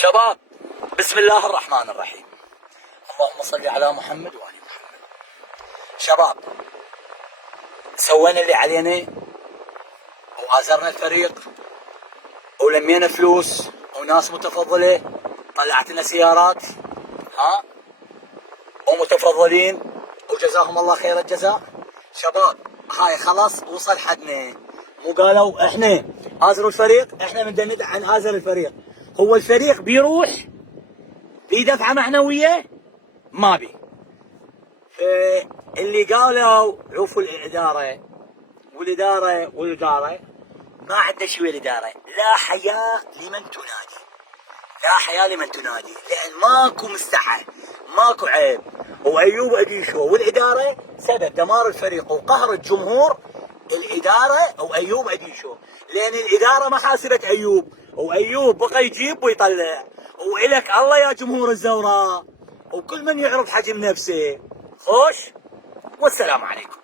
شباب، بسم الله الرحمن الرحيم. اللهم صل على محمد وآل محمد. شباب، سوينا اللي علينا وآزرنا الفريق ولمينا فلوس وناس متفضلة، طلعت لنا سيارات ومتفضلين وجزاهم الله خير الجزاء. شباب، هاي خلاص وصل حدنا. مو قالوا احنا آزروا الفريق، احنا بدنا ندعم آزر الفريق. هو الفريق بيروح بدفعة معنوية ما بي. اللي قالوا عوفوا الإدارة والإدارة ما عندنا شيء. الإدارة لا حياة لمن تنادي، لا حياة لمن تنادي، لأن ماكو مستحى، ماكو عيب. وأيوب أديشو والإدارة سبب دمار الفريق وقهر الجمهور الإدارة وأيوب أديشو، لأن الإدارة ما حاسبت أيوب، وأيوب بقى يجيب ويطلع. وإلك الله يا جمهور الزوراء، وكل من يعرف حجم نفسه خوش. والسلام عليكم.